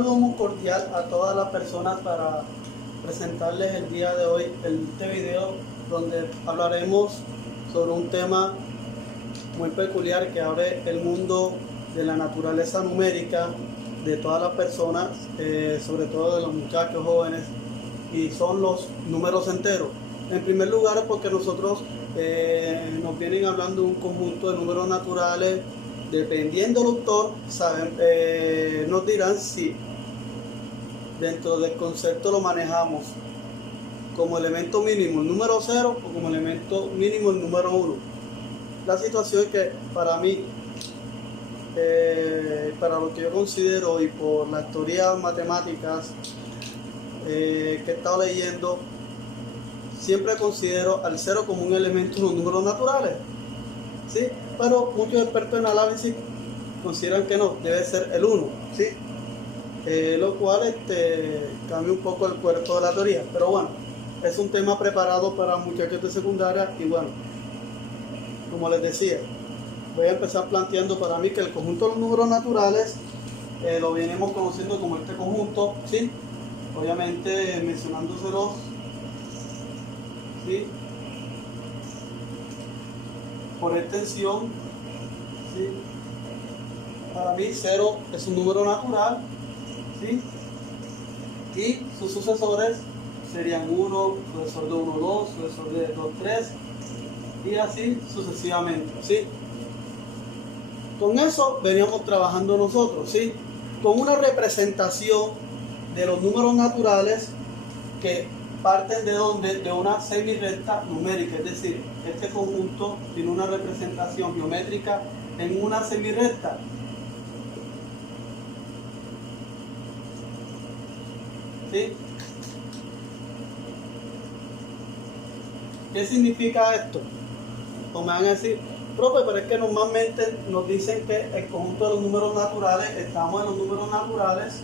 saludo muy cordial a todas las personas para presentarles el día de hoy este video donde hablaremos sobre un tema muy peculiar que abre el mundo de la naturaleza numérica de todas las personas, sobre todo de los muchachos jóvenes, y son los números enteros. En primer lugar, porque nosotros nos vienen hablando de un conjunto de números naturales. Dependiendo del autor, nos dirán si dentro del concepto lo manejamos como elemento mínimo el número 0 o como elemento mínimo el número 1. La situación es que para mí, para lo que yo considero y por las teorías matemáticas que he estado leyendo, siempre considero al 0 como un elemento de los números naturales, ¿sí? Pero muchos expertos en análisis consideran que no, debe ser el 1, ¿sí? Lo cual cambia un poco el cuerpo de la teoría, pero bueno, es un tema preparado para muchachos de secundaria. Y bueno, como les decía, voy a empezar planteando para mí que el conjunto de los números naturales lo venimos conociendo como este conjunto, ¿sí? Obviamente mencionándoselos, ¿sí? Por extensión, ¿sí? Para mí 0 es un número natural, ¿sí? Y sus sucesores serían 1, sucesor de 1, 2, sucesor de 2, 3 y así sucesivamente, ¿sí? Con eso veníamos trabajando nosotros, ¿sí? Con una representación de los números naturales que parten de donde, de una semirrecta numérica, es decir, este conjunto tiene una representación geométrica en una semirrecta. ¿Sí? ¿Qué significa esto? O me van a decir, profe, pero es que normalmente nos dicen que el conjunto de los números naturales, estamos en los números naturales,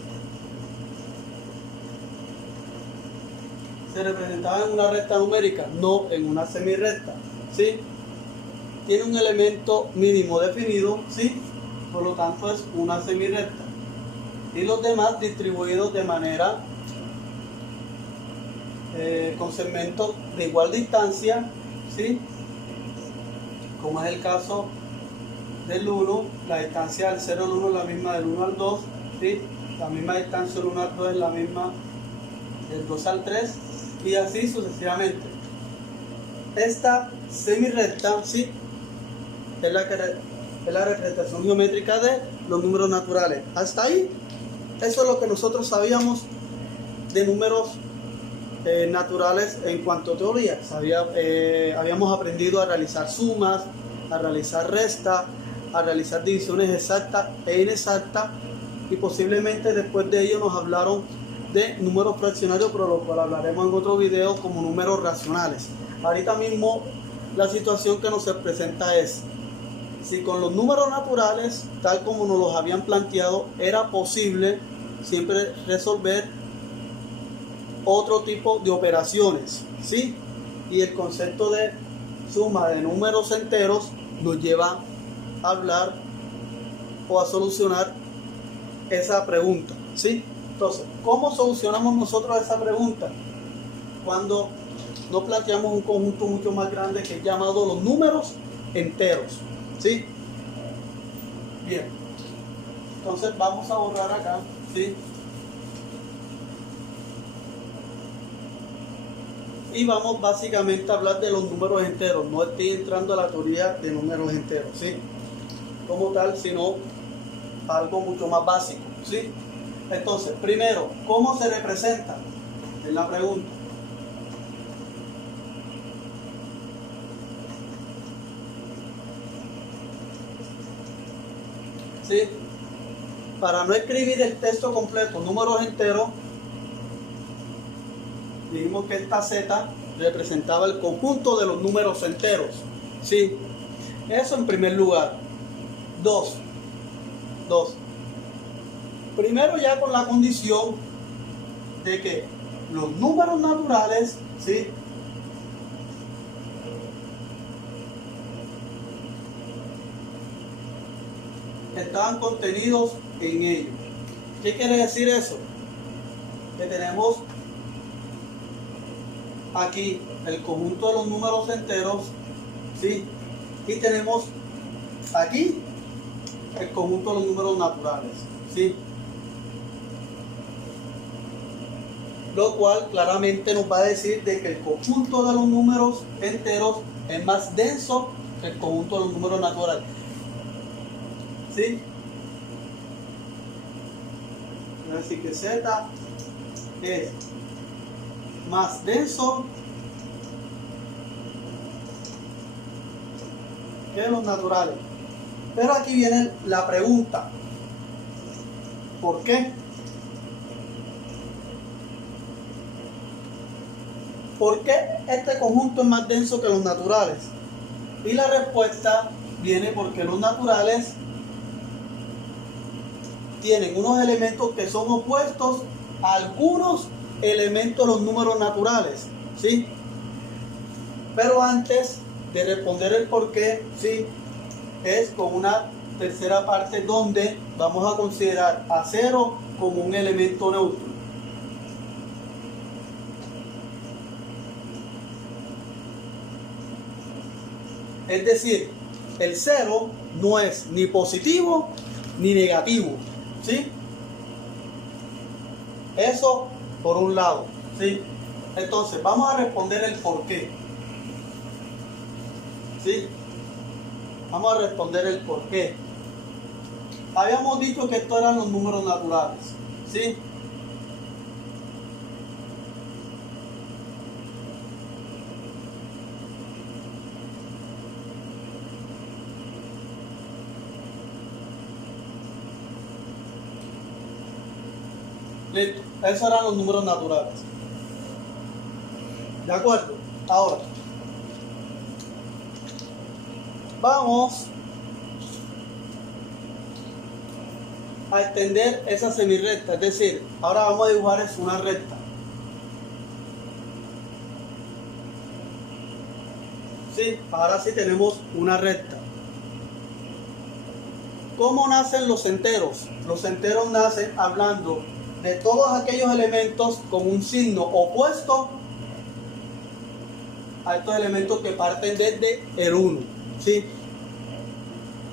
se representaba en una recta numérica, no en una semirrecta, ¿sí? Tiene un elemento mínimo definido, ¿sí? Por lo tanto es una semirrecta. Y los demás distribuidos de manera con segmentos de igual distancia, ¿sí? Como es el caso del 1, la distancia del 0 al 1 es la misma del 1 al 2, ¿sí? La misma distancia del 1 al 2 es la misma del 2 al 3 y así sucesivamente. Esta semirrecta, ¿sí? es la representación geométrica de los números naturales. Hasta ahí, eso es lo que nosotros sabíamos de números naturales en cuanto a teoría. Habíamos aprendido a realizar sumas, a realizar restas, a realizar divisiones exactas e inexactas, y posiblemente después de ello nos hablaron de números fraccionarios, pero lo cual hablaremos en otro video como números racionales. Ahorita mismo la situación que nos se presenta es si con los números naturales, tal como nos los habían planteado, era posible siempre resolver otro tipo de operaciones, ¿sí? Y el concepto de suma de números enteros nos lleva a hablar o a solucionar esa pregunta, ¿sí? Entonces, ¿cómo solucionamos nosotros esa pregunta? Cuando nos planteamos un conjunto mucho más grande que es llamado los números enteros, ¿sí? Bien, entonces vamos a borrar acá, ¿sí? Y vamos básicamente a hablar de los números enteros. No estoy entrando a la teoría de números enteros, ¿sí? Como tal, sino algo mucho más básico, ¿sí? Entonces, primero, ¿cómo se representa? Es la pregunta. ¿Sí? Para no escribir el texto completo, números enteros, dijimos que esta Z representaba el conjunto de los números enteros, ¿sí? Eso en primer lugar. Dos. Primero, ya con la condición de que los números naturales, ¿sí? estaban contenidos en ellos. ¿Qué quiere decir eso? Que tenemos aquí el conjunto de los números enteros, ¿sí? Y tenemos aquí el conjunto de los números naturales, ¿sí? Lo cual claramente nos va a decir de que el conjunto de los números enteros es más denso que el conjunto de los números naturales, ¿sí? Es decir, que Z es más denso que los naturales. Pero aquí viene la pregunta: ¿por qué? ¿Por qué este conjunto es más denso que los naturales? Y la respuesta viene porque los naturales tienen unos elementos que son opuestos a algunos elementos de los números naturales, ¿sí? Pero antes de responder el por qué, ¿sí?, es con una tercera parte donde vamos a considerar a 0 como un elemento neutro. Es decir, el 0 no es ni positivo ni negativo, ¿sí? Eso por un lado, ¿sí? Entonces, vamos a responder el por qué, ¿sí? Vamos a responder el por qué. Habíamos dicho que estos eran los números naturales, ¿sí? Listo, esos eran los números naturales. ¿De acuerdo? Ahora, vamos a extender esa semirrecta, es decir, ahora vamos a dibujar una recta. ¿Sí? Ahora sí tenemos una recta. ¿Cómo nacen los enteros? Los enteros nacen hablando de todos aquellos elementos con un signo opuesto a estos elementos que parten desde el 1, ¿sí?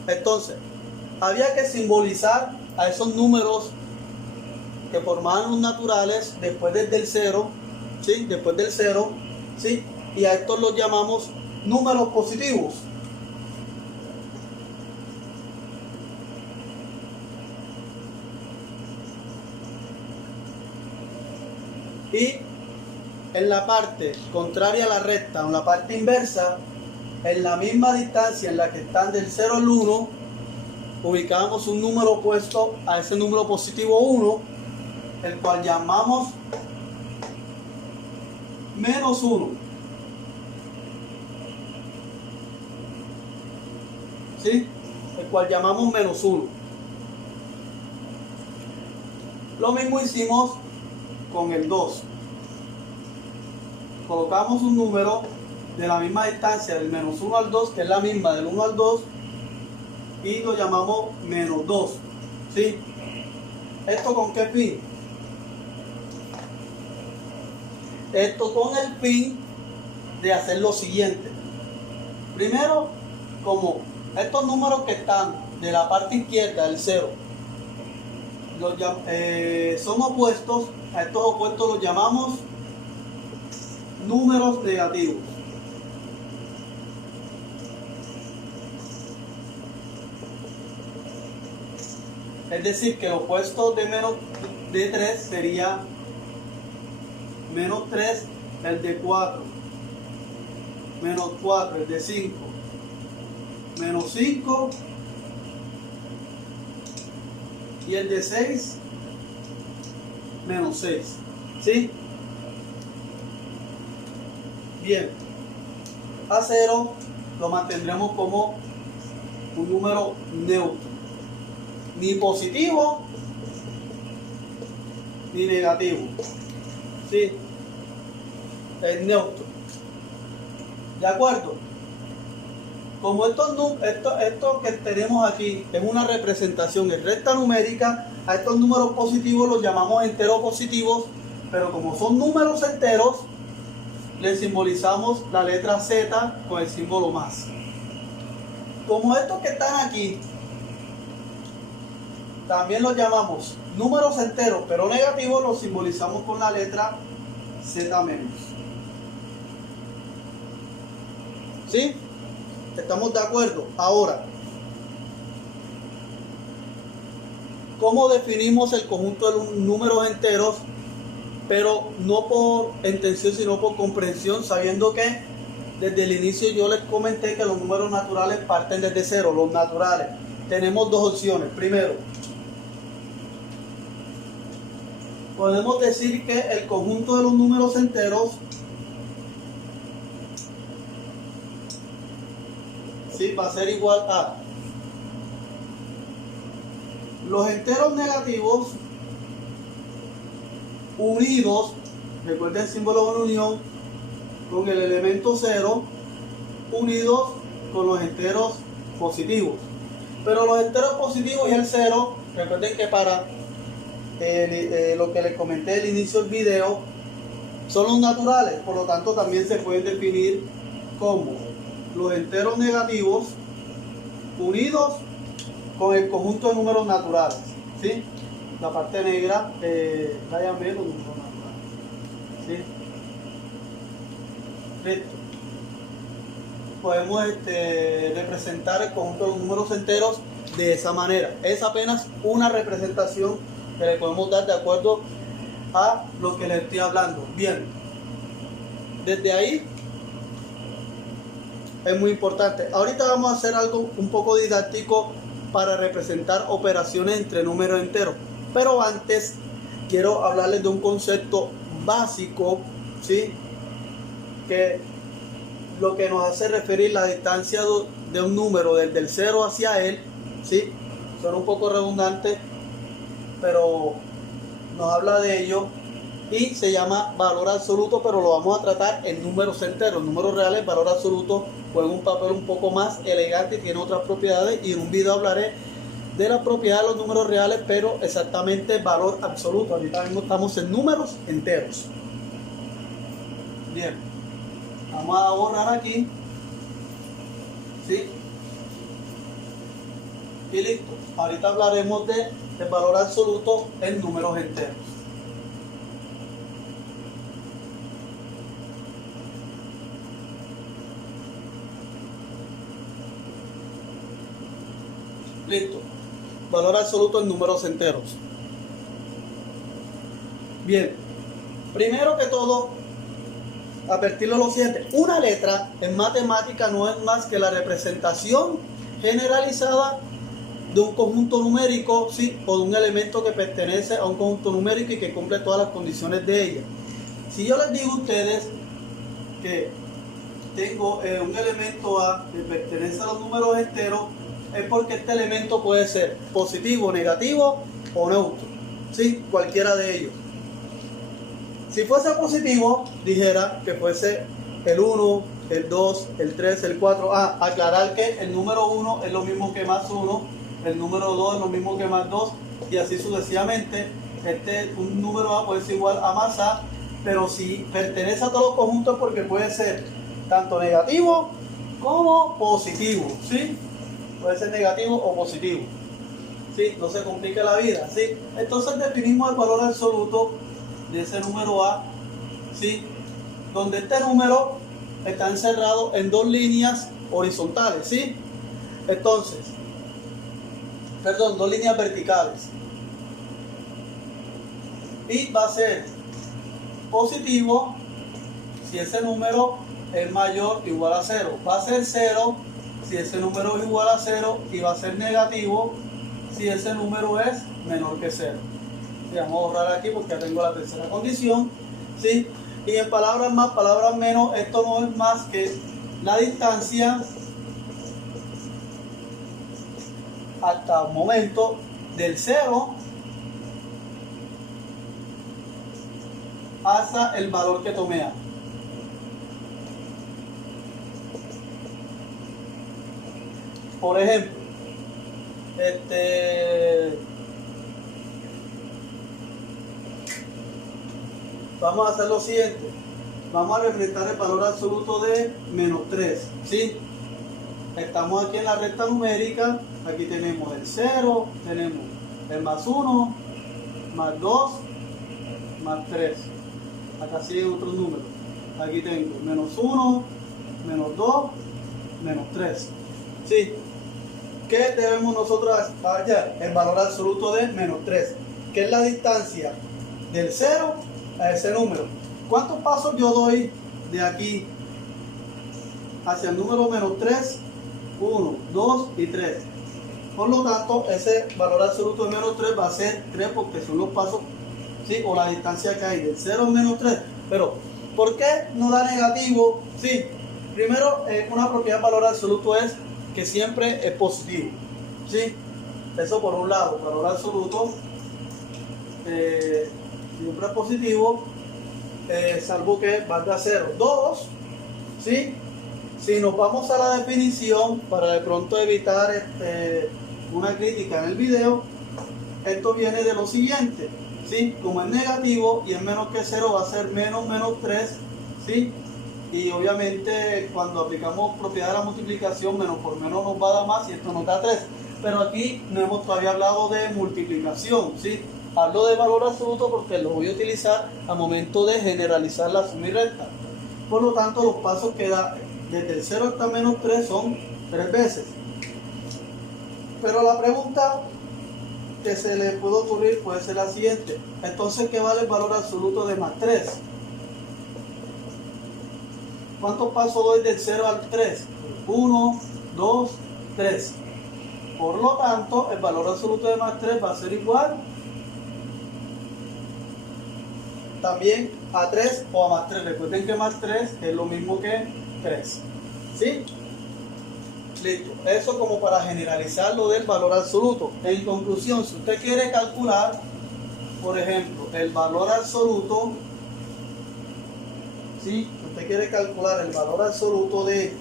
Entonces, había que simbolizar a esos números que formaban los naturales después del 0, ¿sí? Después del 0, ¿sí? Y a estos los llamamos números positivos. Y en la parte contraria a la recta, en la parte inversa, en la misma distancia en la que están del 0 al 1, ubicamos un número opuesto a ese número positivo 1, el cual llamamos menos 1. ¿Sí? El cual llamamos menos 1. Lo mismo hicimos con el 2. Colocamos un número de la misma distancia del menos 1 al 2, que es la misma del 1 al 2, y lo llamamos menos 2. ¿Sí? ¿Esto con qué fin? Esto con el fin de hacer lo siguiente. Primero, como estos números que están de la parte izquierda del 0 son opuestos, a estos opuestos los llamamos números negativos. Es decir, que el opuesto de menos de 3 sería menos 3, el de 4, menos 4, el de 5, menos 5 y el de 6, menos 6. ¿Sí? Bien, a 0 lo mantendremos como un número neutro, ni positivo ni negativo. ¿Sí? Es neutro. ¿De acuerdo? como esto que tenemos aquí es una representación en recta numérica, a estos números positivos los llamamos enteros positivos, pero como son números enteros, le simbolizamos la letra Z con el símbolo más. Como estos que están aquí, también los llamamos números enteros, pero negativos, los simbolizamos con la letra Z menos. ¿Sí? ¿Estamos de acuerdo? Ahora, ¿cómo definimos el conjunto de los números enteros? Pero no por intención, sino por comprensión, sabiendo que desde el inicio yo les comenté que los números naturales parten desde cero. Los naturales, tenemos dos opciones. Primero, podemos decir que el conjunto de los números enteros, ¿sí?, va a ser igual a los enteros negativos unidos, recuerden el símbolo de unión, con el elemento 0, unidos con los enteros positivos. Pero los enteros positivos y el 0, recuerden que para lo que les comenté al inicio del video, son los naturales, por lo tanto también se pueden definir como los enteros negativos unidos con el conjunto de números naturales, ¿sí? La parte negra, váyame los números naturales, ¿sí? Listo. Podemos representar el conjunto de los números enteros de esa manera. Es apenas una representación que le podemos dar de acuerdo a lo que les estoy hablando. Bien, desde ahí es muy importante. Ahorita vamos a hacer algo un poco didáctico para representar operaciones entre números enteros. Pero antes quiero hablarles de un concepto básico, ¿sí?, que lo que nos hace referir la distancia de un número desde el 0 hacia él, ¿sí? Suena un poco redundante, pero nos habla de ello y se llama valor absoluto, pero lo vamos a tratar en números enteros. Números reales, valor absoluto juega un papel un poco más elegante y tiene otras propiedades, y en un video hablaré de la propiedad de los números reales, pero exactamente valor absoluto. Ahorita mismo estamos en números enteros. Bien, vamos a borrar aquí, ¿sí? Y listo. Ahorita hablaremos del valor absoluto en números enteros. Listo. Valor absoluto en números enteros. Bien, primero que todo, advertirle lo siguiente: una letra en matemática no es más que la representación generalizada de un conjunto numérico, ¿sí?, o de un elemento que pertenece a un conjunto numérico y que cumple todas las condiciones de ella. Si yo les digo a ustedes que tengo un elemento A que pertenece a los números enteros, es porque este elemento puede ser positivo, negativo o neutro, ¿sí?, cualquiera de ellos. Si fuese positivo, dijera que fuese el 1, el 2, el 3, el 4. Aclarar que el número 1 es lo mismo que más 1, el número 2 es lo mismo que más 2, y así sucesivamente. Un número A puede ser igual a más A, pero si pertenece a todos los conjuntos, porque puede ser tanto negativo como positivo, ¿sí? Puede ser negativo o positivo, ¿sí? No se complica la vida, ¿sí? Entonces definimos el valor absoluto de ese número A, ¿sí?, donde este número está encerrado en dos líneas horizontales, ¿sí? Entonces, dos líneas verticales, y va a ser positivo si ese número es mayor o igual a 0, va a ser 0 si ese número es igual a 0, y va a ser negativo si ese número es menor que 0. Vamos a borrar aquí porque ya tengo la tercera condición, ¿sí? Y en palabras más, palabras menos, esto no es más que la distancia hasta el momento del 0 hasta el valor que tomé A. Por ejemplo, vamos a hacer lo siguiente. Vamos a representar el valor absoluto de menos 3, ¿sí? Estamos aquí en la recta numérica. Aquí tenemos el 0, tenemos el más 1, más 2, más 3. Acá siguen otros números. Aquí tengo menos 1, menos 2, menos 3. ¿Sí? ¿Qué debemos nosotros hallar? El valor absoluto de menos 3, que es la distancia del 0 a ese número. ¿Cuántos pasos yo doy de aquí hacia el número menos 3? 1, 2 y 3. Por lo tanto, ese valor absoluto de menos 3 va a ser 3 porque son los pasos, ¿sí? O la distancia que hay del 0 a menos 3. Pero, ¿por qué no da negativo? Sí, primero, una propiedad del valor absoluto es que siempre es positivo, ¿sí? Eso por un lado, el valor absoluto siempre es positivo, salvo que valga 0. 2, ¿sí? Si nos vamos a la definición, para de pronto evitar una crítica en el video, esto viene de lo siguiente, ¿sí? Como es negativo y es menos que 0, va a ser menos 3, ¿sí? Y obviamente cuando aplicamos propiedad de la multiplicación, menos por menos nos va a dar más y esto nos da 3. Pero aquí no hemos todavía hablado de multiplicación, ¿sí? Hablo de valor absoluto porque lo voy a utilizar al momento de generalizar la suma y resta. Por lo tanto, los pasos que da desde el 0 hasta menos 3 son 3 veces. Pero la pregunta que se le puede ocurrir puede ser la siguiente. Entonces, ¿qué vale el valor absoluto de más 3? ¿Cuántos pasos doy del 0 al 3? 1, 2, 3. Por lo tanto, el valor absoluto de más 3 va a ser igual también a 3 o a más 3. Recuerden que más 3 es lo mismo que 3. ¿Sí? Listo. Eso como para generalizar lo del valor absoluto. En conclusión, si usted quiere calcular, por ejemplo, el valor absoluto, ¿sí? Si usted quiere calcular el valor absoluto de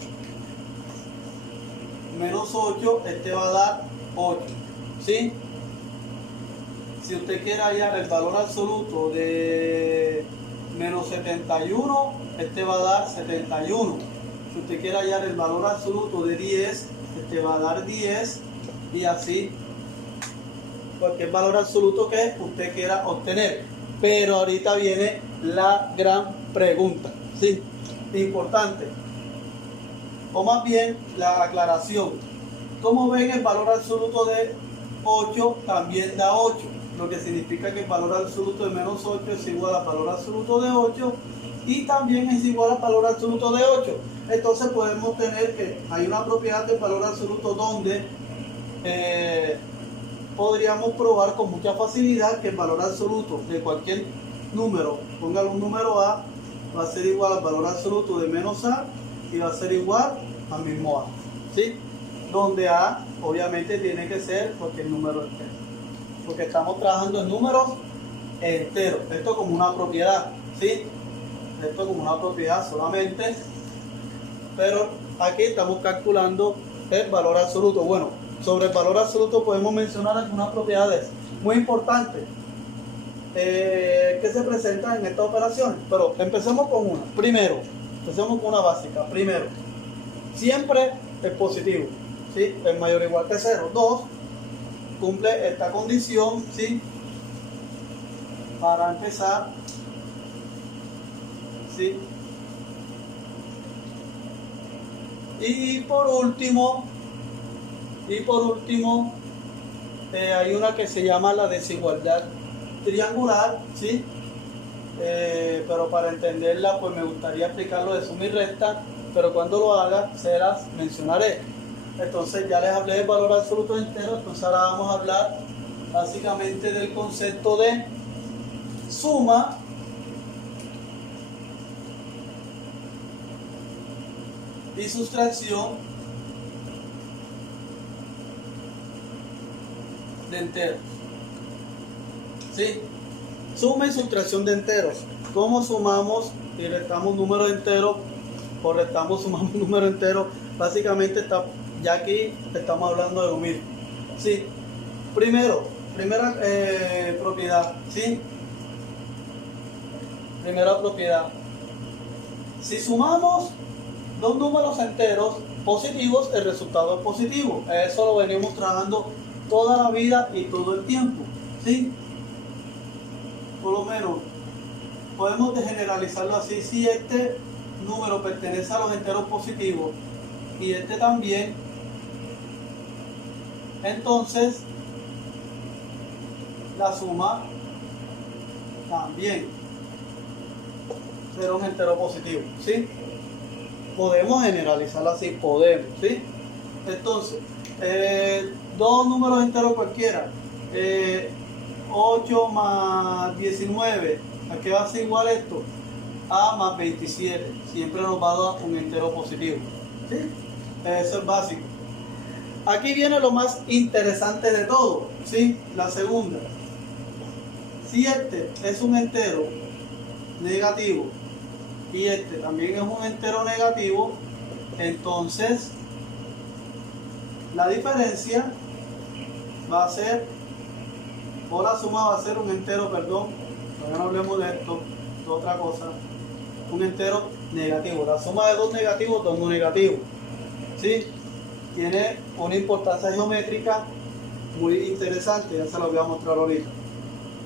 menos 8, este va a dar 8. ¿Sí? Si usted quiere hallar el valor absoluto de menos 71, este va a dar 71. Si usted quiere hallar el valor absoluto de 10, este va a dar 10. Y así, cualquier valor absoluto que usted quiera obtener. Pero ahorita viene la gran pregunta, ¿sí? Importante. O más bien, la aclaración. Como ven, el valor absoluto de 8 también da 8. Lo que significa que el valor absoluto de menos 8 es igual al valor absoluto de 8 y también es igual al valor absoluto de 8. Entonces podemos tener que hay una propiedad del valor absoluto donde podríamos probar con mucha facilidad que el valor absoluto de cualquier número, póngale un número A, va a ser igual al valor absoluto de menos A y va a ser igual al mismo A, ¿sí? Donde A obviamente tiene que ser cualquier número entero, porque estamos trabajando en números enteros. Esto como una propiedad, ¿sí? Esto como una propiedad solamente, pero aquí estamos calculando el valor absoluto. Bueno, sobre el valor absoluto podemos mencionar algunas propiedades muy importantes que se presentan en estas operaciones, pero empecemos con una. Primero, empecemos con una básica. Primero, siempre es positivo, ¿sí? Es mayor o igual que 0. 2, cumple esta condición, ¿sí? Para empezar, ¿sí? Y por último, hay una que se llama la desigualdad triangular, ¿sí? Pero para entenderla, pues me gustaría explicarlo de suma y resta, pero cuando lo haga, se las mencionaré. Entonces ya les hablé del valor absoluto entero, entonces ahora vamos a hablar básicamente del concepto de suma y sustracción de enteros. ¿Sí? Suma y sustracción de enteros. ¿Cómo sumamos y restamos números enteros? O restamos, sumamos números enteros. Básicamente Ya aquí estamos hablando de lo mismo. ¿Sí? Primera propiedad. ¿Sí? Primera propiedad. Si sumamos dos números enteros positivos, el resultado es positivo. Eso lo venimos trabajando toda la vida y todo el tiempo. ¿Sí? Por lo menos podemos generalizarlo así. Si este número pertenece a los enteros positivos y este también, entonces la suma también será un entero positivo. ¿Sí? Podemos generalizarlo así, podemos. ¿Sí? Entonces, dos números enteros cualquiera, 8 más 19, ¿a qué va a ser igual esto? A más 27, siempre nos va a dar un entero positivo. ¿Sí? Eso es básico. Aquí viene lo más interesante de todo, ¿sí? La segunda. Si este es un entero negativo y este también es un entero negativo, entonces la diferencia va a ser, o la suma va a ser un entero, perdón, todavía no hablemos de esto, de otra cosa, un entero negativo. La suma de dos negativos, dos no negativos. ¿Sí? Tiene una importancia geométrica muy interesante, ya se la voy a mostrar ahorita.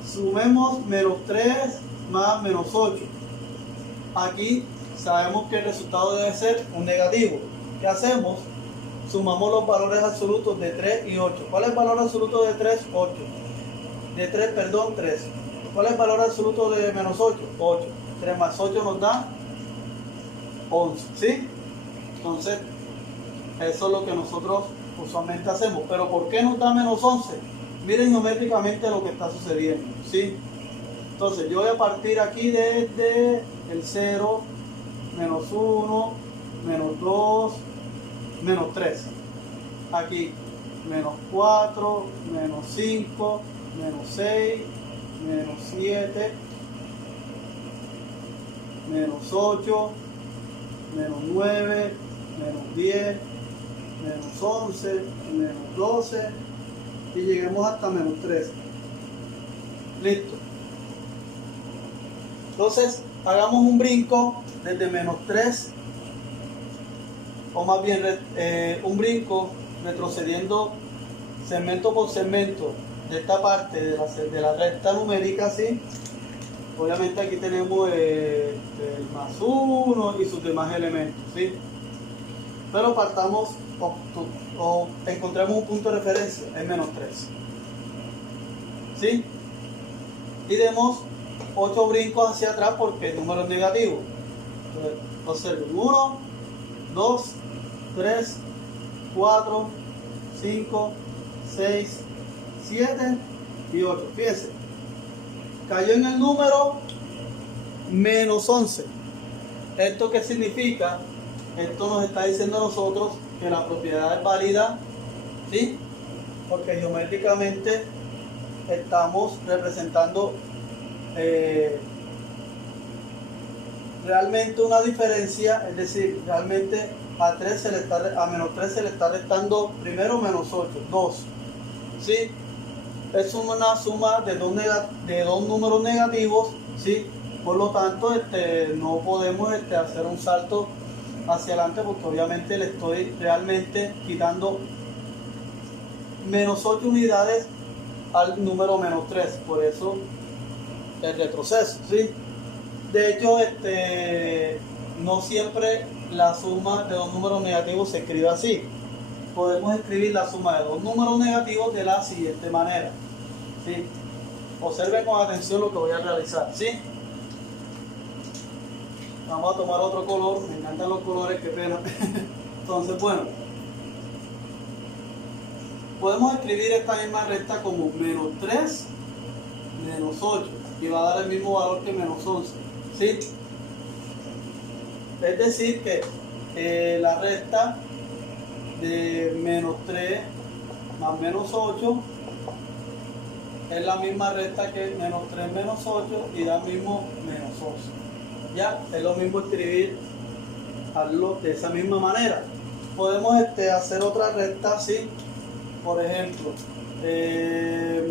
Sumemos menos 3 más menos 8. Aquí sabemos que el resultado debe ser un negativo. ¿Qué hacemos? Sumamos los valores absolutos de 3 y 8. ¿Cuál es el valor absoluto de 3? 8. De 3, perdón, 3. ¿Cuál es el valor absoluto de menos 8? 8. 3 más 8 nos da 11. ¿Sí? Entonces, eso es lo que nosotros usualmente hacemos. ¿Pero por qué nos da menos 11? Miren geométricamente lo que está sucediendo. ¿Sí? Entonces, yo voy a partir aquí desde el 0, menos 1, menos 2, menos 3. Aquí, menos 4, menos 5, menos 6, menos 7, menos 8, menos 9, menos 10, menos 11, menos 12 y lleguemos hasta menos 13. Listo. Entonces, hagamos un brinco desde menos 3, o más bien un brinco retrocediendo segmento por segmento de esta parte de la recta numérica, ¿sí? Obviamente aquí tenemos el más 1 y sus demás elementos, ¿sí? Pero partamos o encontremos un punto de referencia en menos 3, ¿sí? Y demos 8 brincos hacia atrás porque el número es negativo. Entonces, observen, 1, 2, 3, 4, 5, 6, 7 y 8. Fíjense, cayó en el número menos 11. ¿Esto qué significa? Esto nos está diciendo a nosotros que la propiedad es válida, ¿sí? Porque geométricamente estamos representando realmente una diferencia, es decir, realmente a menos 3 se le está restando primero menos 8, 2, ¿sí? Es una suma de dos números negativos, ¿sí? Por lo tanto, no podemos hacer un salto hacia adelante porque obviamente le estoy realmente quitando menos 8 unidades al número menos 3, por eso el retroceso, ¿sí? De hecho, no siempre la suma de dos números negativos se escribe así. Podemos escribir la suma de dos números negativos de la siguiente manera, ¿sí? Observen con atención lo que voy a realizar, ¿sí? Vamos a tomar otro color, me encantan los colores, qué pena. Entonces, bueno, podemos escribir esta misma recta como menos 3, menos 8, y va a dar el mismo valor que menos 11, ¿sí? Es decir que la recta de menos 3 más menos 8 es la misma recta que menos 3 menos 8 y da el mismo menos 11. Ya, es lo mismo escribirlo de esa misma manera. podemos hacer otra recta, ¿sí? Por ejemplo,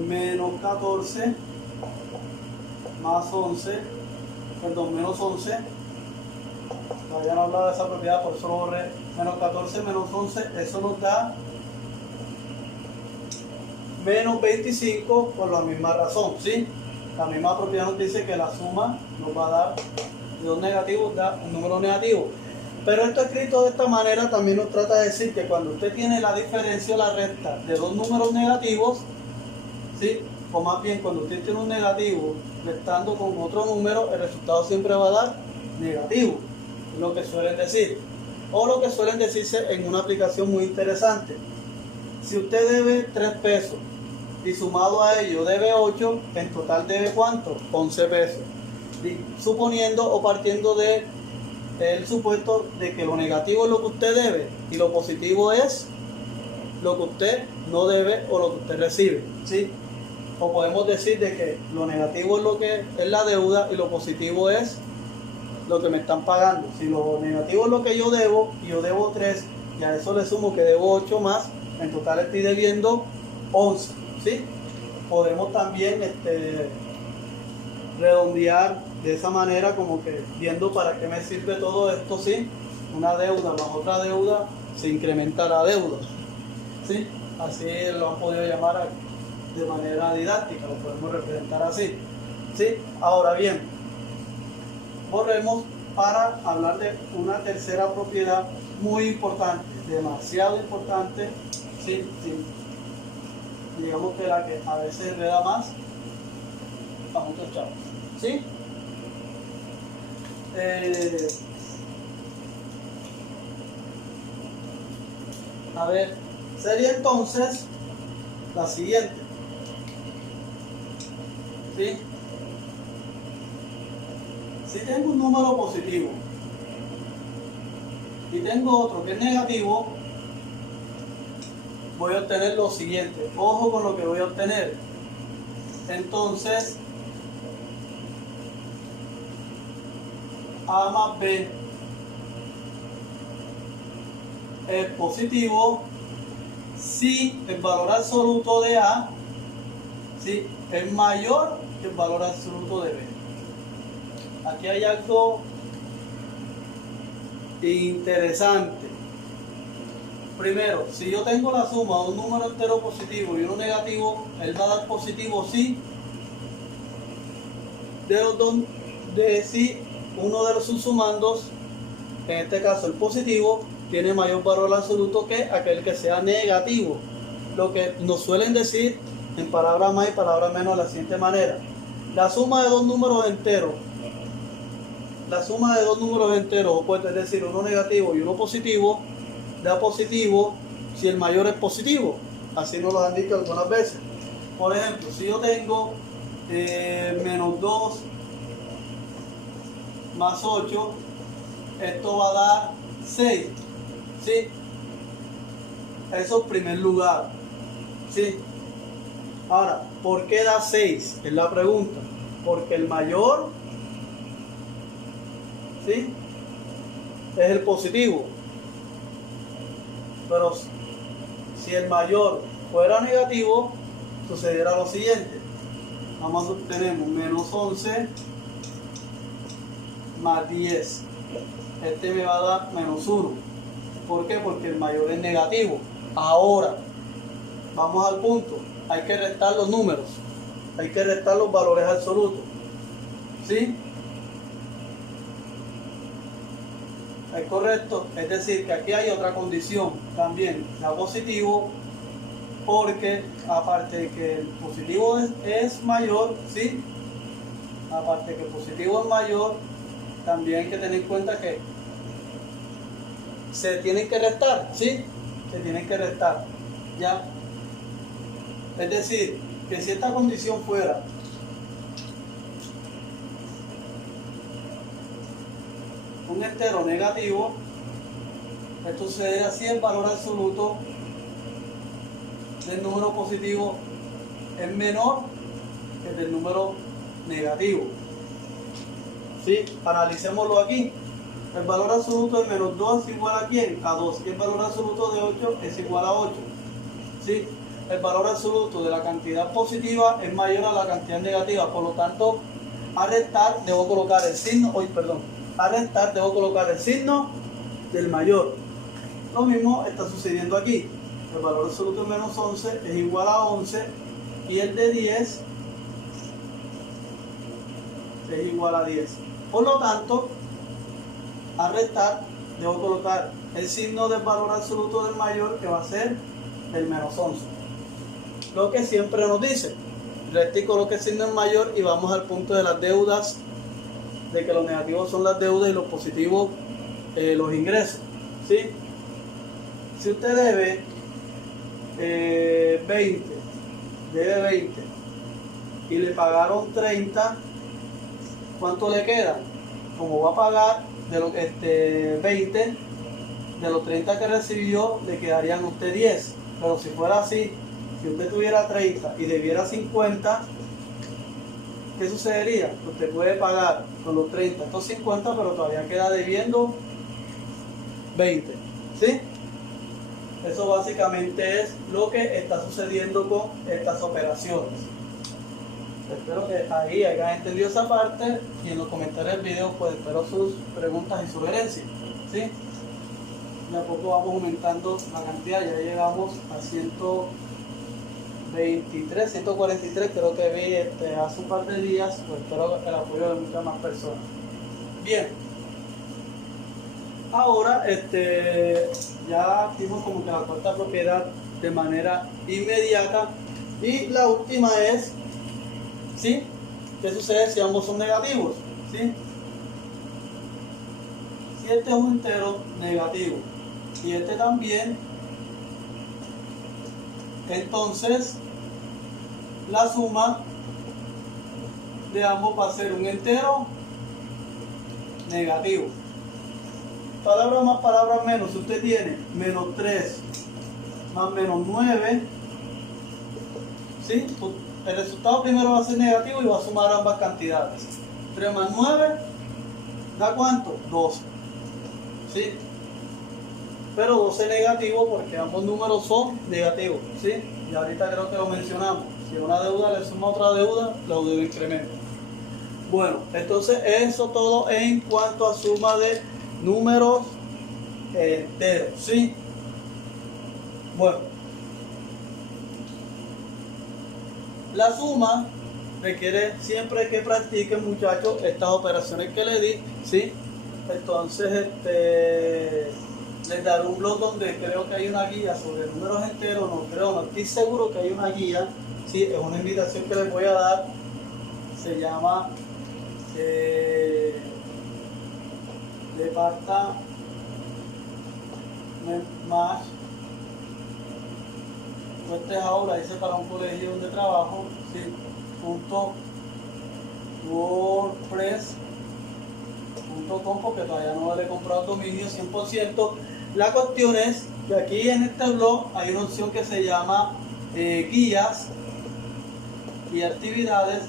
menos 14 más 11, perdón, menos 11. Todavía no hablaba de esa propiedad, por eso lo borré. Menos 14 menos 11, eso nos da menos 25 por la misma razón, ¿sí? La misma propiedad nos dice que la suma nos va a dar de dos negativos, da un número negativo. Pero esto escrito de esta manera también nos trata de decir que cuando usted tiene la diferencia o la recta de dos números negativos, ¿sí? O más bien cuando usted tiene un negativo restando con otro número, el resultado siempre va a dar negativo, es lo que suelen decir. O lo que suelen decirse en una aplicación muy interesante. Si usted debe 3 pesos y sumado a ello debe 8, en total debe ¿cuánto? 11 pesos. Y suponiendo o partiendo de el supuesto de que lo negativo es lo que usted debe y lo positivo es lo que usted no debe o lo que usted recibe, ¿sí? O podemos decir de que lo negativo es lo que es la deuda y lo positivo es lo que me están pagando. Si lo negativo es lo que yo debo y yo debo 3 y a eso le sumo que debo 8 más, en total estoy debiendo 11, ¿sí? Podemos también redondear de esa manera, como que viendo para qué me sirve todo esto, ¿sí? Una deuda más otra deuda, se incrementa la deuda, ¿sí? Así lo han podido llamar de manera didáctica, lo podemos representar así, ¿sí? Ahora bien, volvemos para hablar de una tercera propiedad muy importante, demasiado importante, ¿sí? Sí. Digamos que la que a veces enreda más a muchos chavos, ¿sí? A ver, sería entonces la siguiente, ¿sí? Si tengo un número positivo y tengo otro que es negativo, voy a obtener lo siguiente. Ojo con lo que voy a obtener. Entonces, A más B es positivo si el valor absoluto de A, ¿sí?, es mayor que el valor absoluto de B. Aquí hay algo interesante. Primero, si yo tengo la suma de un número entero positivo y uno negativo, él va a dar positivo si si uno de los subsumandos, en este caso el positivo, tiene mayor valor absoluto que aquel que sea negativo. Lo que nos suelen decir en palabras más y palabras menos de la siguiente manera: la suma de dos números enteros, opuestos, es decir, uno negativo y uno positivo, da positivo si el mayor es positivo. Así nos lo han dicho algunas veces. Por ejemplo, si yo tengo menos 2 más 8, esto va a dar 6, ¿sí? Eso en primer lugar, ¿sí? Ahora, ¿por qué da 6? Es la pregunta. Porque el mayor, ¿sí?, es el positivo. Pero si el mayor fuera negativo, sucederá lo siguiente. Vamos a obtener menos 11 más 10. Este me va a dar menos 1. ¿Por qué? Porque el mayor es negativo. Ahora, vamos al punto. Hay que restar los números. Hay que restar los valores absolutos, ¿sí? ¿Es correcto? Es decir, que aquí hay otra condición también. Da positivo porque, aparte de que el positivo es mayor, ¿sí? Aparte de que el positivo es mayor, también hay que tener en cuenta que se tienen que restar, ¿sí? Se tienen que restar, ¿ya? Es decir, que si esta condición fuera un entero negativo, esto sería si el valor absoluto del número positivo es menor que el del número negativo. ¿Sí? Analicémoslo aquí. El valor absoluto de menos 2 es igual a ¿quién? A 2. Y el valor absoluto de 8 es igual a 8. ¿Sí? El valor absoluto de la cantidad positiva es mayor a la cantidad negativa. Por lo tanto, a restar debo colocar el signo, a restar debo colocar el signo del mayor. Lo mismo está sucediendo aquí. El valor absoluto de menos 11 es igual a 11 y el de 10 es igual a 10. Por lo tanto, a restar debo colocar el signo del valor absoluto del mayor, que va a ser el menos 11. Lo que siempre nos dice, resta y coloque el signo del mayor y vamos al punto de las deudas, de que los negativos son las deudas y los positivos los ingresos. ¿Sí? Si usted debe 20 y le pagaron 30, ¿cuánto le queda? Como va a pagar de los 20, de los 30 que recibió le quedarían a usted 10. Pero si fuera así, si usted tuviera 30 y debiera 50, ¿qué sucedería? Usted puede pagar con los 30 estos 50, pero todavía queda debiendo 20. ¿Sí? Eso básicamente es lo que está sucediendo con estas operaciones. Espero que ahí hayan entendido esa parte y en los comentarios del video pues espero sus preguntas y sugerencias. ¿Sí? De a poco vamos aumentando la cantidad, ya llegamos a 123, 143 creo que vi hace un par de días, pues espero el apoyo de muchas más personas. Bien, ahora ya vimos como que la cuarta propiedad de manera inmediata y la última es, ¿sí? ¿Qué sucede si ambos son negativos? ¿Sí? Si este es un entero negativo y este también, entonces la suma de ambos va a ser un entero negativo. Palabras más, palabras menos. Si usted tiene menos 3 más menos 9, ¿sí? El resultado primero va a ser negativo y va a sumar ambas cantidades. 3 más 9 da ¿cuánto? 12. ¿Sí? Pero 12 negativo porque ambos números son negativos. ¿Sí? Y ahorita creo que lo mencionamos. Si una deuda le suma otra deuda, la deuda incrementa. Bueno, entonces eso todo en cuanto a suma de números enteros. ¿Sí? Bueno, la suma requiere siempre que practiquen, muchachos, estas operaciones que le di. ¿Sí? Entonces les daré un blog donde creo que hay una guía sobre números enteros. No estoy seguro que hay una guía. Sí, es una invitación que les voy a dar. Se llama Departament Math. Este es ahora, hice para un colegio donde trabajo. Sí, .wordpress.com, porque todavía no le he comprado dominio 100%. La cuestión es que aquí en este blog hay una opción que se llama guías y actividades,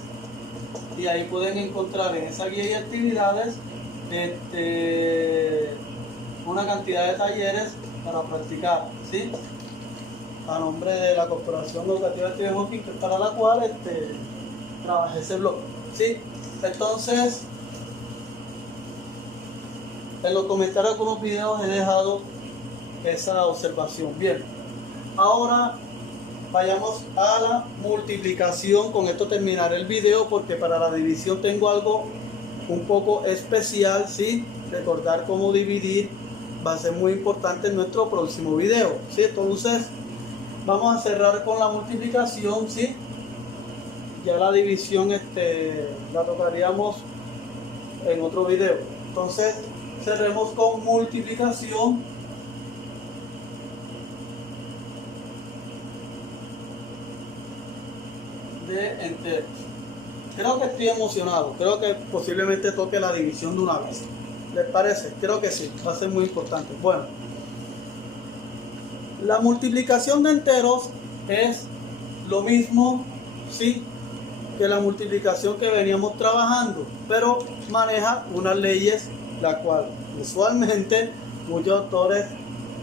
y ahí pueden encontrar en esa guía y actividades una cantidad de talleres para practicar, ¿sí? A nombre de la Corporación Educativa Stephen Hawking, para la cual trabajé ese blog, ¿sí? Entonces, en los comentarios de algunos videos he dejado esa observación. Bien, ahora vayamos a la multiplicación. Con esto terminaré el video porque para la división tengo algo un poco especial, ¿sí? Recordar cómo dividir va a ser muy importante en nuestro próximo video, ¿sí? Entonces vamos a cerrar con la multiplicación, ¿sí? Ya la división la tocaríamos en otro video. Entonces cerremos con multiplicación. De enteros. Creo que estoy emocionado. Creo que posiblemente toque la división de una vez. ¿Les parece? Creo que sí. Va a ser muy importante. Bueno, la multiplicación de enteros es lo mismo, ¿sí?, que la multiplicación que veníamos trabajando, pero maneja unas leyes, la cual usualmente muchos autores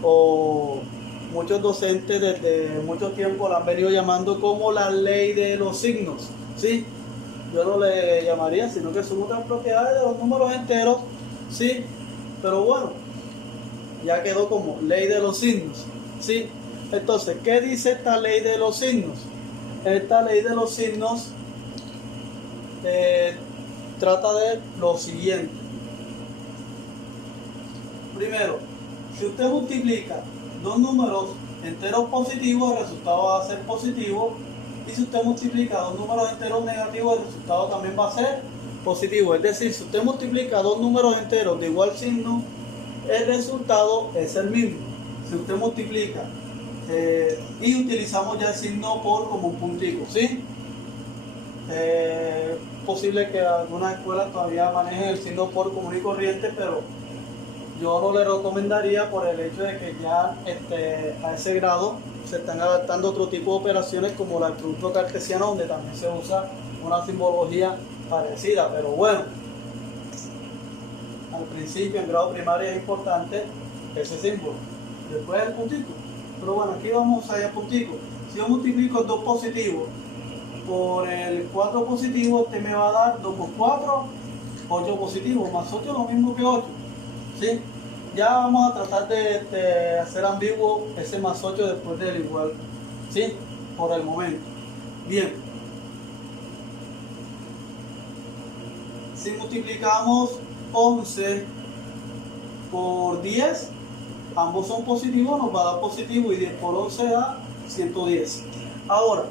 o muchos docentes desde mucho tiempo la han venido llamando como la ley de los signos, ¿sí? Yo no le llamaría, sino que son otras propiedades de los números enteros, ¿sí? Pero bueno, ya quedó como ley de los signos, ¿sí? Entonces, ¿qué dice esta ley de los signos? Esta ley de los signos trata de lo siguiente. Primero, si usted multiplica dos números enteros positivos, el resultado va a ser positivo. Y si usted multiplica dos números enteros negativos, el resultado también va a ser positivo. Es decir, si usted multiplica dos números enteros de igual signo, el resultado es el mismo. Si usted multiplica y utilizamos ya el signo por como un puntico, ¿sí? Es posible que algunas escuelas todavía manejen el signo por común y corriente, pero yo no le recomendaría por el hecho de que ya a ese grado se están adaptando otro tipo de operaciones como el producto cartesiano, donde también se usa una simbología parecida. Pero bueno, al principio en grado primario es importante ese símbolo, después el puntito. Pero bueno, aquí vamos allá puntico. Si yo multiplico 2 positivos por el 4 positivo, este me va a dar 2 por 4, 8 positivos, más 8 lo mismo que 8, ¿sí? Ya vamos a tratar de hacer ambiguo ese más 8 después del igual, ¿sí? Por el momento. Bien. Si multiplicamos 11 por 10, ambos son positivos, nos va a dar positivo, y 10 por 11 da 110. Ahora,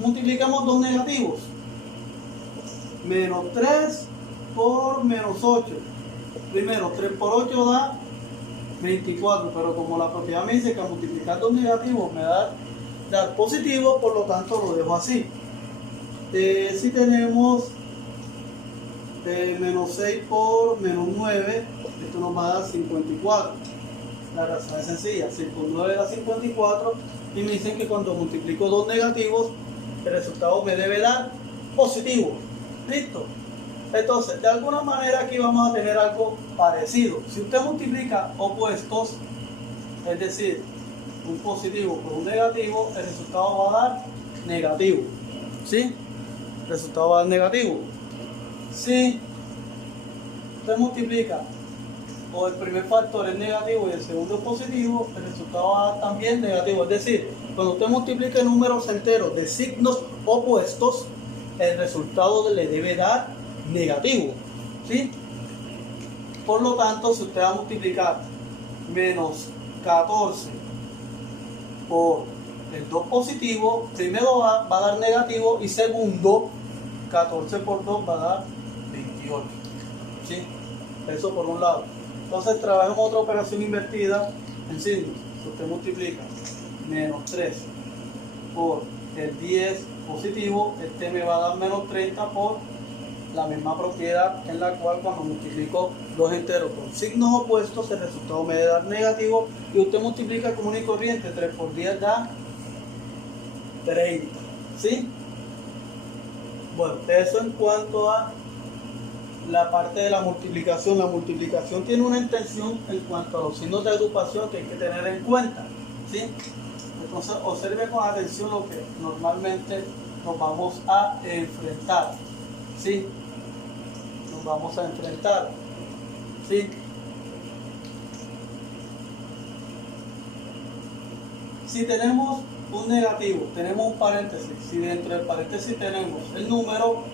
multiplicamos dos negativos. Menos 3 por menos 8. Primero, 3 por 8 da 24, pero como la propiedad me dice que al multiplicar dos negativos me da dar positivo, por lo tanto lo dejo así. Si tenemos menos 6 por menos 9, esto nos va a dar 54. La razón es sencilla, 6 por 9 da 54, y me dicen que cuando multiplico dos negativos, el resultado me debe dar positivo. ¿Listo? Entonces, de alguna manera aquí vamos a tener algo parecido. Si usted multiplica opuestos, es decir, un positivo por un negativo, el resultado va a dar negativo, ¿sí? El resultado va a dar negativo. Si usted multiplica o el primer factor es negativo y el segundo es positivo, el resultado va a dar también negativo. Es decir, cuando usted multiplica números enteros de signos opuestos, el resultado le debe dar negativo, ¿sí? Por lo tanto, si usted va a multiplicar menos 14 por el 2 positivo, primero va a dar negativo, y segundo, 14 por 2 va a dar 28, ¿sí? Eso por un lado. Entonces trabajemos otra operación invertida en signos. Si usted multiplica menos 3 por el 10 positivo, este me va a dar menos 30 por la misma propiedad, en la cual cuando multiplico dos enteros con signos opuestos, el resultado me debe dar negativo, y usted multiplica común y corriente, 3 por 10 da 30, ¿sí? Bueno, eso en cuanto a la parte de la multiplicación. La multiplicación tiene una intención en cuanto a los signos de agrupación que hay que tener en cuenta, ¿sí? Entonces, observe con atención lo que normalmente nos vamos a enfrentar, ¿sí? Nos vamos a enfrentar, ¿sí? Si tenemos un negativo, tenemos un paréntesis. Si dentro del paréntesis tenemos el número,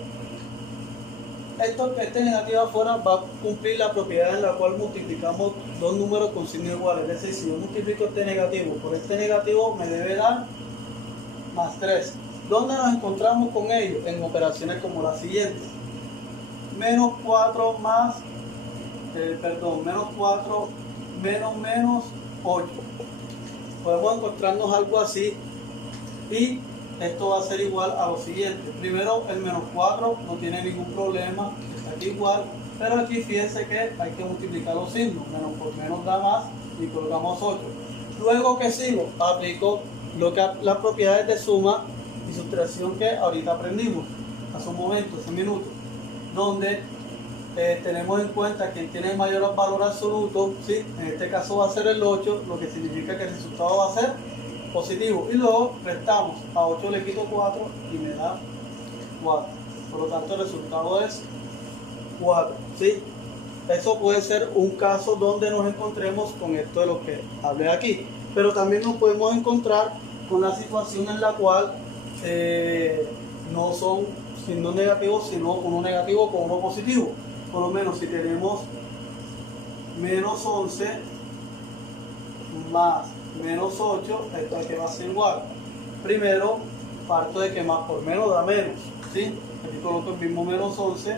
este negativo afuera va a cumplir la propiedad en la cual multiplicamos dos números con signos iguales. Es decir, si yo multiplico este negativo por este negativo, me debe dar más 3. ¿Dónde nos encontramos con ello? En operaciones como la siguiente. Menos 4 más, menos 4 menos 8. Podemos encontrarnos algo así, y esto va a ser igual a lo siguiente. Primero, el menos 4 no tiene ningún problema, está aquí igual, pero aquí fíjense que hay que multiplicar los signos. Menos por menos da más, y colocamos 8. Luego, ¿qué sigo? Aplico las propiedades de suma y sustracción que ahorita aprendimos hace un momento, hace un minuto, donde tenemos en cuenta quien tiene el mayor valor absoluto, ¿sí? En este caso va a ser el 8, lo que significa que el resultado va a ser positivo. Y luego restamos, a 8 le quito 4 y me da 4. Por lo tanto el resultado es 4, ¿sí? Eso puede ser un caso donde nos encontremos con esto de lo que hablé aquí. Pero también nos podemos encontrar con la situación en la cual no son signos negativos, sino uno negativo con uno positivo. Por lo menos si tenemos menos 11 más menos 8, esto aquí va a ser igual. Primero, parto de que más por menos da menos, ¿sí? Aquí coloco el mismo menos 11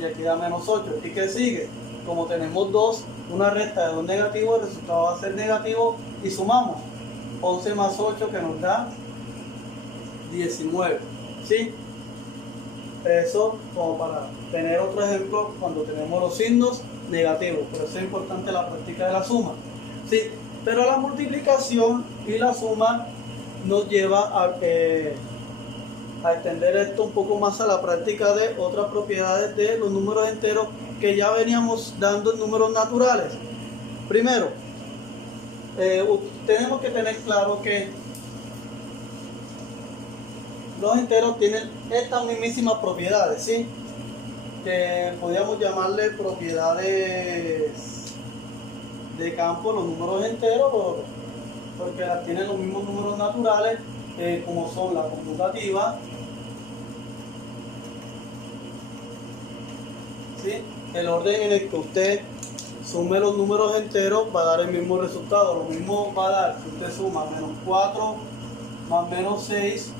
y aquí da menos 8. ¿Y qué sigue? Como tenemos una resta de 2 negativos, el resultado va a ser negativo y sumamos 11 más 8 que nos da 19, ¿sí? Eso como para tener otro ejemplo cuando tenemos los signos negativos. Por eso es importante la práctica de la suma, ¿sí? Pero la multiplicación y la suma nos lleva a extender esto un poco más a la práctica de otras propiedades de los números enteros que ya veníamos dando en números naturales. Primero, tenemos que tener claro que los enteros tienen estas mismísimas propiedades, ¿sí? Que podríamos llamarle propiedades de campo, los números enteros, porque las tienen los mismos números naturales, como son la conmutativa, ¿sí? El orden en el que usted sume los números enteros va a dar el mismo resultado. Lo mismo va a dar si usted suma menos 4 más menos 6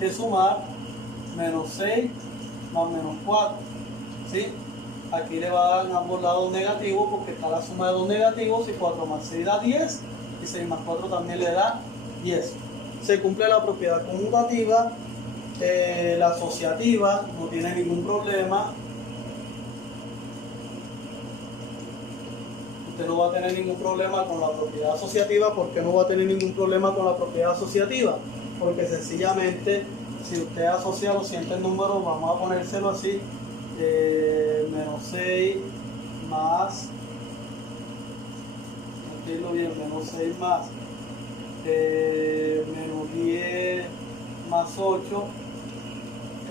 que sumar menos 6 más menos 4, ¿sí? Aquí le va a dar en ambos lados negativo porque está la suma de dos negativos y 4 más 6 da 10 y 6 más 4 también le da 10. Se cumple la propiedad conmutativa, la asociativa no tiene ningún problema. Usted no va a tener ningún problema con la propiedad asociativa. ¿Por qué no va a tener ningún problema con la propiedad asociativa? Porque sencillamente si usted asocia los siguientes números, vamos a ponérselo así, menos 6 más, menos 6 más menos 10 más 8,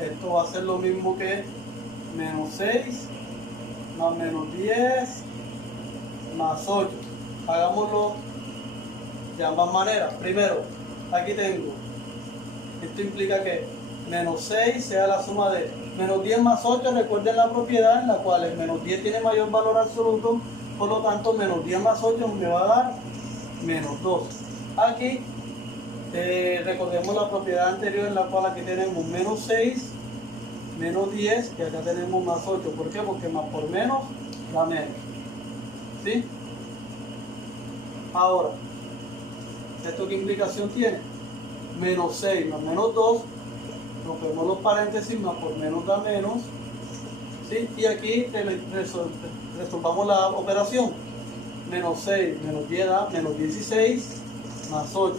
esto va a ser lo mismo que menos 6 más menos 10 más 8. Hagámoslo de ambas maneras. Primero, aquí tengo, esto implica que menos 6 sea la suma de menos 10 más 8. Recuerden la propiedad en la cual el menos 10 tiene mayor valor absoluto, por lo tanto menos 10 más 8 me va a dar menos 2. Aquí recordemos la propiedad anterior en la cual aquí tenemos menos 6 menos 10 y acá tenemos más 8. ¿Por qué? Porque más por menos da menos, ¿sí? Ahora, ¿esto qué implicación tiene? Menos 6 más menos 2, rompemos los paréntesis, más por menos da menos, ¿sí? Y aquí resolvamos la operación. Menos 6 menos 10 da menos 16 más 8.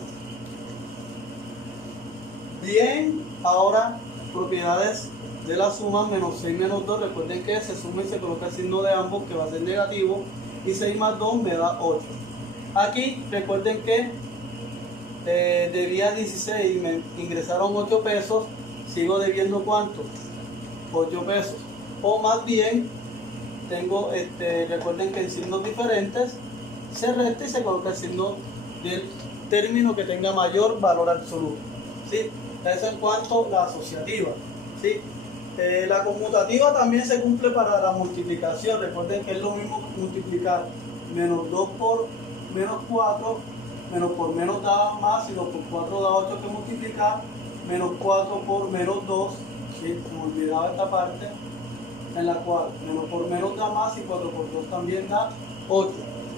Bien, ahora propiedades de la suma, menos 6 menos 2, recuerden que se suma y se coloca el signo de ambos que va a ser negativo, y 6 más 2 me da 8. Aquí recuerden que debía 16 y me ingresaron 8 pesos, sigo debiendo ¿cuánto? 8 pesos. O más bien, tengo, recuerden que en signos diferentes se resta y se coloca el signo del término que tenga mayor valor absoluto, ¿sí? Eso en cuanto a la asociativa, ¿sí? La conmutativa también se cumple para la multiplicación. Recuerden que es lo mismo multiplicar menos 2 por menos 4, menos por menos da más, y 2 por 4 da 8 que multiplicar, menos 4 por menos 2, ¿sí? Se me olvidaba esta parte, en la cual menos por menos da más y 4 por 2 también da 8.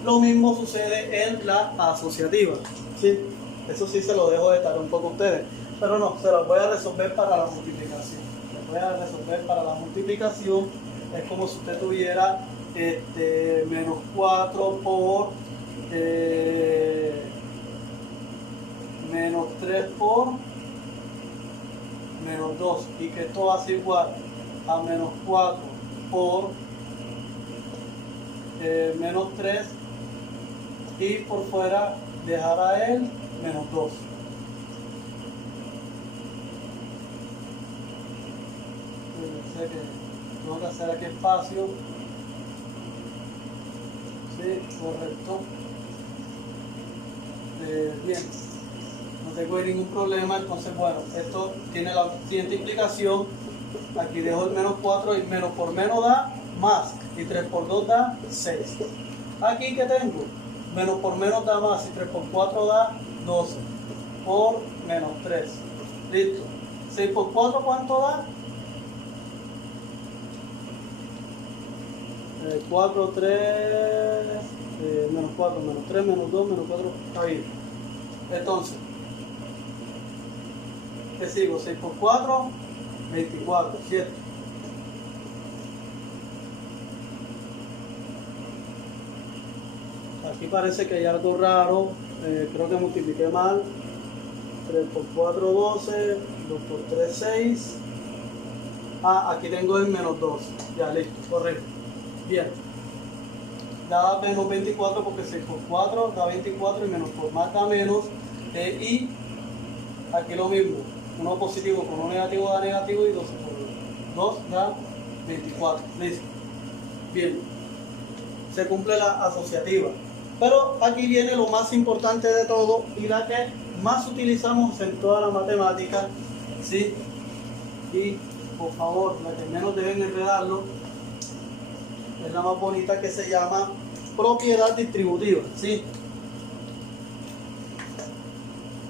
Lo mismo sucede en la asociativa, ¿sí? Eso sí se lo dejo de tarea un poco a ustedes, pero no, se los voy a resolver para la multiplicación. Les voy a resolver para la multiplicación. Es como si usted tuviera menos 4 por menos 3 por menos 2, y que esto va a ser igual a menos 4 por menos 3 y por fuera dejar a él menos 2. Tengo que hacer aquí espacio. Sí, correcto. Bien, no tengo ningún problema. Entonces, bueno, esto tiene la siguiente implicación. Aquí dejo el menos 4 y menos por menos da más. Y 3 por 2 da 6. Aquí que tengo, menos por menos da más y 3 por 4 da 12 por menos 3. Listo. 6 por 4, ¿cuánto da? 4, 3, menos 4, menos 3, menos 2, menos 4, está bien. Entonces, ¿qué sigo? 6 por 4, 24, 7. Aquí parece que hay algo raro, creo que multipliqué mal. 3 por 4, 12, 2 por 3, 6. Aquí tengo el menos 2, ya listo, correcto. Bien, da menos 24 porque 6 por 4 da 24 y menos por más da menos. Y aquí lo mismo, uno positivo con uno negativo da negativo y 12 por 2 da 24. Listo. Bien, se cumple la asociativa. Pero aquí viene lo más importante de todo y la que más utilizamos en toda la matemática, ¿sí? Y por favor, la que menos deben enredarlo es la más bonita, que se llama propiedad distributiva, ¿sí?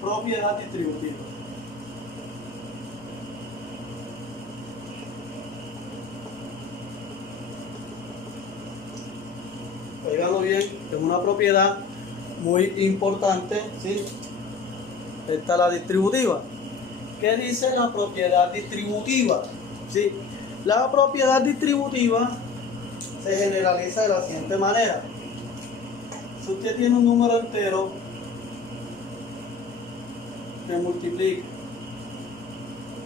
Propiedad distributiva. Oiganlo bien, es una propiedad muy importante, ¿sí? Esta es la distributiva. ¿Qué dice la propiedad distributiva? ¿Sí? La propiedad distributiva se generaliza de la siguiente manera. Si usted tiene un número entero que multiplica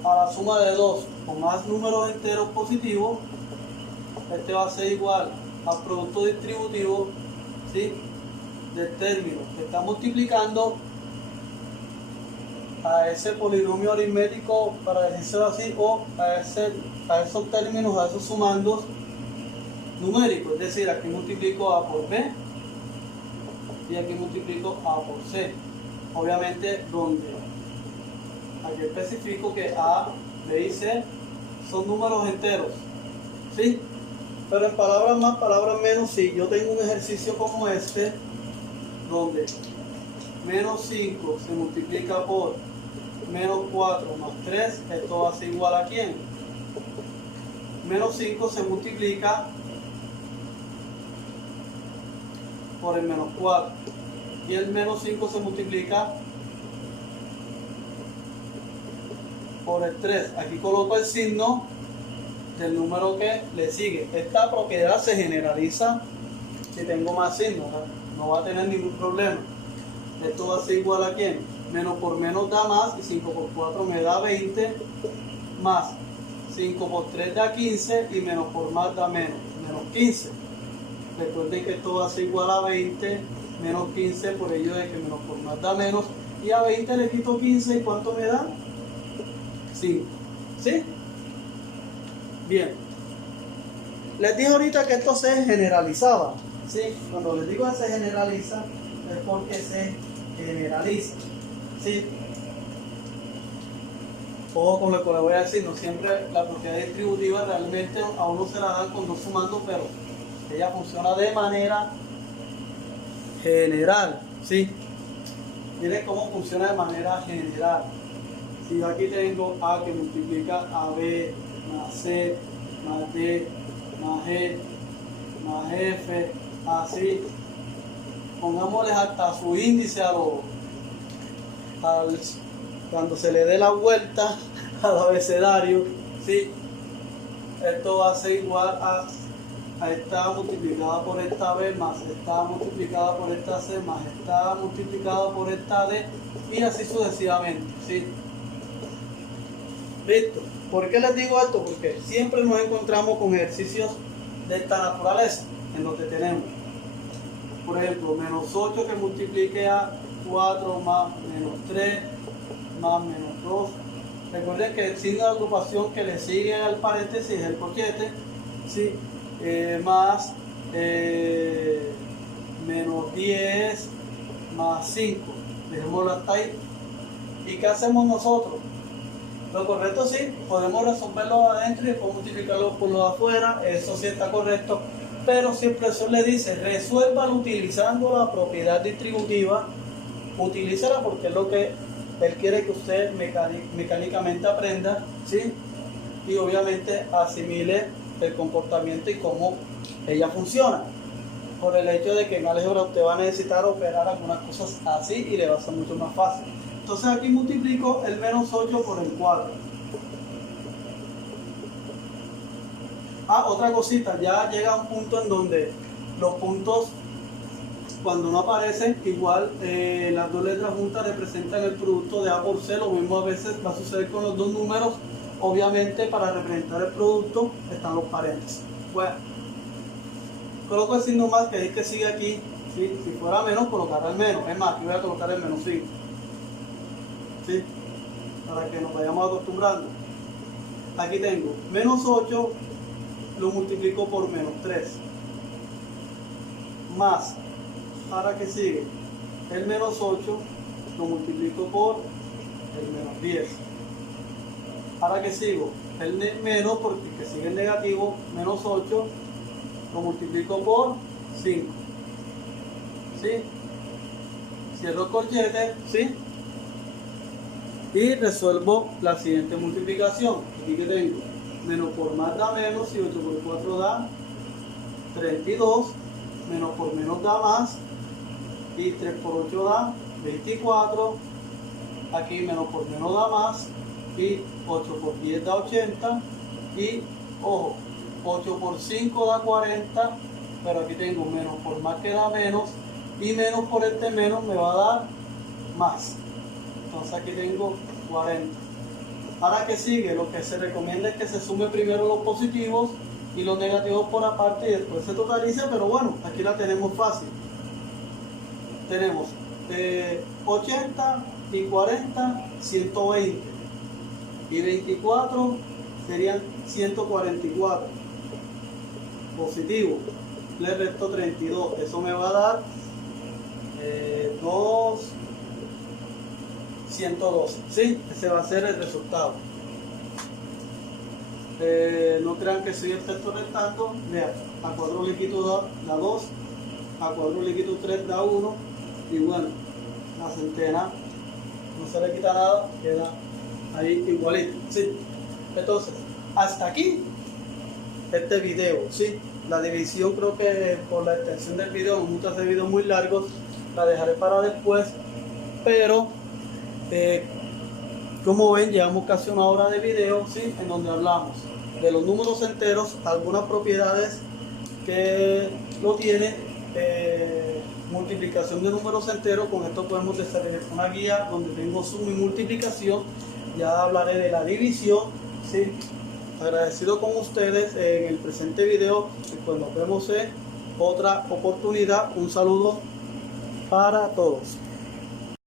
a la suma de 2 con más números enteros positivos, este va a ser igual al producto distributivo, ¿sí?, del término que está multiplicando a ese polinomio aritmético, para decirlo así, o a esos términos, a esos sumandos numérico, es decir, aquí multiplico A por B y aquí multiplico A por C. Obviamente, donde aquí especifico que A, B y C son números enteros, ¿sí? Pero en palabras más, palabras menos, si yo tengo un ejercicio como este, donde menos 5 se multiplica por menos 4 más 3, esto va a ser igual a ¿quién? Menos 5 se multiplica por el menos 4 y el menos 5 se multiplica por el 3. Aquí coloco el signo del número que le sigue. Esta propiedad se generaliza si tengo más signos, no va a tener ningún problema. Esto va a ser igual a ¿quién? Menos por menos da más y 5 por 4 me da 20 más 5 por 3 da 15 y menos por más da menos 15. Recuerden que esto va a ser igual a 20 menos 15, por ello de que menos por más da menos, y a 20 le quito 15 y ¿cuánto me da? 5. ¿Sí? Bien. Les dije ahorita que esto se generalizaba, ¿sí? Cuando les digo que se generaliza es porque se generaliza, ¿sí? Ojo con lo que le voy a decir, no siempre la propiedad distributiva realmente a uno se la dan con dos sumandos, pero ella funciona de manera general, ¿sí? Miren cómo funciona de manera general. Si yo aquí tengo A que multiplica a B más C más D más E más F, así, pongámosles hasta su índice cuando se le dé la vuelta al abecedario, ¿sí? Esto va a ser igual a esta multiplicada por esta B más esta multiplicada por esta C más esta multiplicada por esta D, y así sucesivamente, ¿sí? Listo. ¿Por qué les digo esto? Porque siempre nos encontramos con ejercicios de esta naturaleza, en donde tenemos, por ejemplo, menos 8 que multiplique a 4 más menos 3 más menos 2. Recuerden que el signo de agrupación que le sigue al paréntesis es el corchete, ¿sí? Más menos 10 más 5. Dejémoslo hasta ahí. ¿Y qué hacemos nosotros? Lo correcto sí, podemos resolverlo adentro y después multiplicarlo por lo de afuera, eso sí está correcto, pero si el profesor le dice resuélvalo utilizando la propiedad distributiva, utilízala porque es lo que él quiere que usted mecánicamente aprenda, ¿sí? Y obviamente asimile el comportamiento y cómo ella funciona, por el hecho de que en álgebra usted va a necesitar operar algunas cosas así y le va a ser mucho más fácil. Entonces aquí multiplico el menos 8 por el 4. Otra cosita, ya llega un punto en donde los puntos, cuando no aparecen, igual las dos letras juntas representan el producto de A por C. Lo mismo a veces va a suceder con los dos números. Obviamente para representar el producto están los paréntesis. Bueno, coloco el signo más que es que sigue aquí, ¿sí? Si fuera menos, colocar el menos. Es más, aquí voy a colocar el menos 5. ¿Sí? Para que nos vayamos acostumbrando. Aquí tengo menos 8, lo multiplico por menos 3. Más, ahora que sigue, el menos 8 lo multiplico por el menos 10. Ahora que sigo, el menos, porque que sigue el negativo, menos 8 lo multiplico por 5. ¿Sí? Cierro el corchete, ¿sí? Y resuelvo la siguiente multiplicación. Aquí que tengo menos por más da menos y 8 por 4 da 32, menos por menos da más y 3 por 8 da 24, aquí menos por menos da más y 8 por 10 da 80 y ojo, 8 por 5 da 40, pero aquí tengo menos por más que da menos y menos por este menos me va a dar más. Entonces aquí tengo 40. Ahora que sigue, lo que se recomienda es que se sume primero los positivos y los negativos por aparte y después se totalice, pero bueno, aquí la tenemos fácil. Tenemos 80 y 40, 120 y 24 serían 144. Positivo, le resto 32, eso me va a dar 112, ¿sí? Ese va a ser el resultado. No crean que soy experto restando. Vean, a 4 le quito da 2, a 4 le quito 3 da 1 y bueno, la centena no se le quita nada, queda ahí igualito, ¿sí? Entonces, hasta aquí este video, ¿sí? La división creo que por la extensión del video, no me gusta hacer videos muy largos, la dejaré para después, pero como ven, llevamos casi una hora de video, ¿sí? En donde hablamos de los números enteros, algunas propiedades que lo tienen, multiplicación de números enteros. Con esto podemos desarrollar una guía donde tengo suma y multiplicación. Ya hablaré de la división, ¿sí? Agradecido con ustedes en el presente video y pues nos vemos en otra oportunidad. Un saludo para todos.